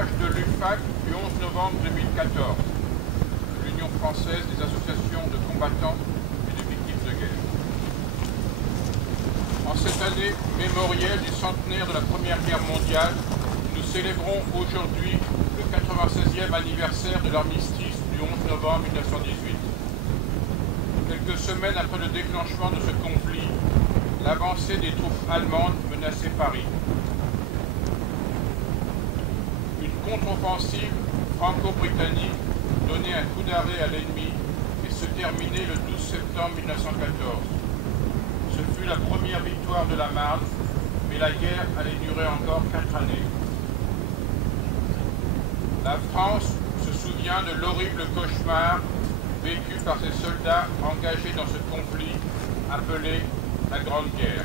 hommage de l'UFAC du 11 novembre 2014, l'Union française des associations de combattants et de victimes de guerre. En cette année mémorielle du centenaire de la Première Guerre mondiale, nous célébrons aujourd'hui le 96e anniversaire de l'armistice du 11 novembre 1918. Quelques semaines après le déclenchement de ce conflit, l'avancée des troupes allemandes menaçait Paris. Une contre-offensive franco-britannique donnait un coup d'arrêt à l'ennemi et se terminait le 12 septembre 1914. Ce fut la première victoire de la Marne, mais la guerre allait durer encore 4 années. La France se souvient de l'horrible cauchemar vécu par ses soldats engagés dans ce conflit appelé la Grande Guerre.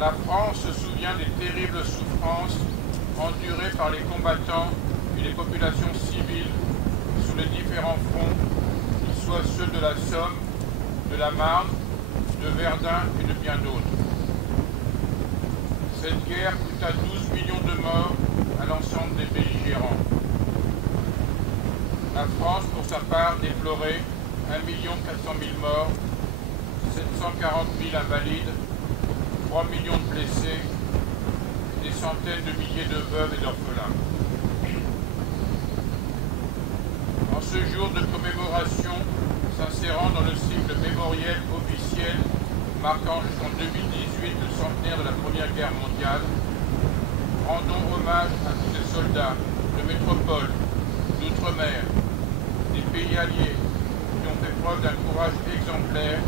La France se souvient des terribles souffrances endurées par les combattants et les populations civiles sur les différents fronts, qu'ils soient ceux de la Somme, de la Marne, de Verdun et de bien d'autres. Cette guerre coûta 12 millions de morts à l'ensemble des belligérants. La France, pour sa part, déplorait 1 400 000 morts, 740 000 invalides, 3 millions de blessés et des centaines de milliers de veuves et d'orphelins. En ce jour de commémoration, s'insérant dans le cycle mémoriel officiel marquant jusqu'en 2018 le centenaire de la Première Guerre mondiale, rendons hommage à tous ces soldats de métropole, d'outre-mer, des pays alliés qui ont fait preuve d'un courage exemplaire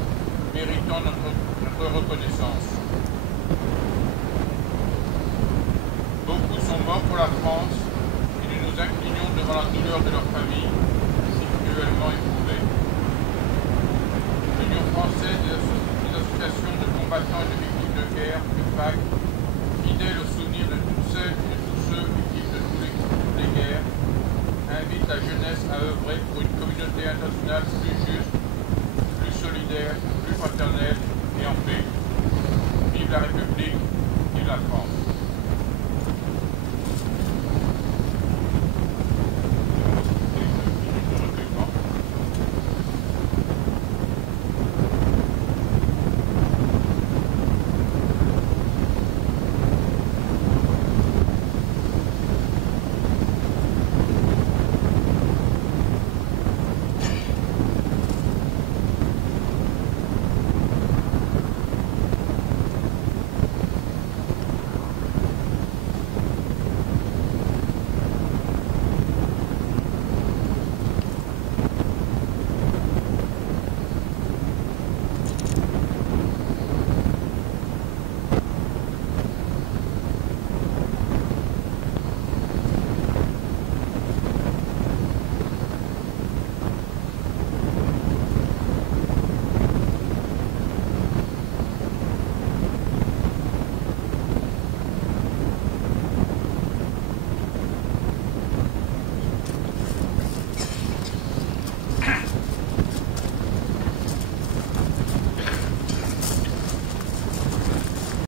méritant notre reconnaissance. Beaucoup sont morts pour la France et nous nous inclinons devant la douleur de leurs familles, si cruellement éprouvées. L'Union française des associations de combattants et de victimes de guerre, l'UFAC, fidèle au souvenir de toutes celles et de tous ceux victimes de toutes les guerres, invite la jeunesse à œuvrer pour une communauté internationale plus juste, plus solidaire, plus fraternelle et en paix. Vive la République, vive la France.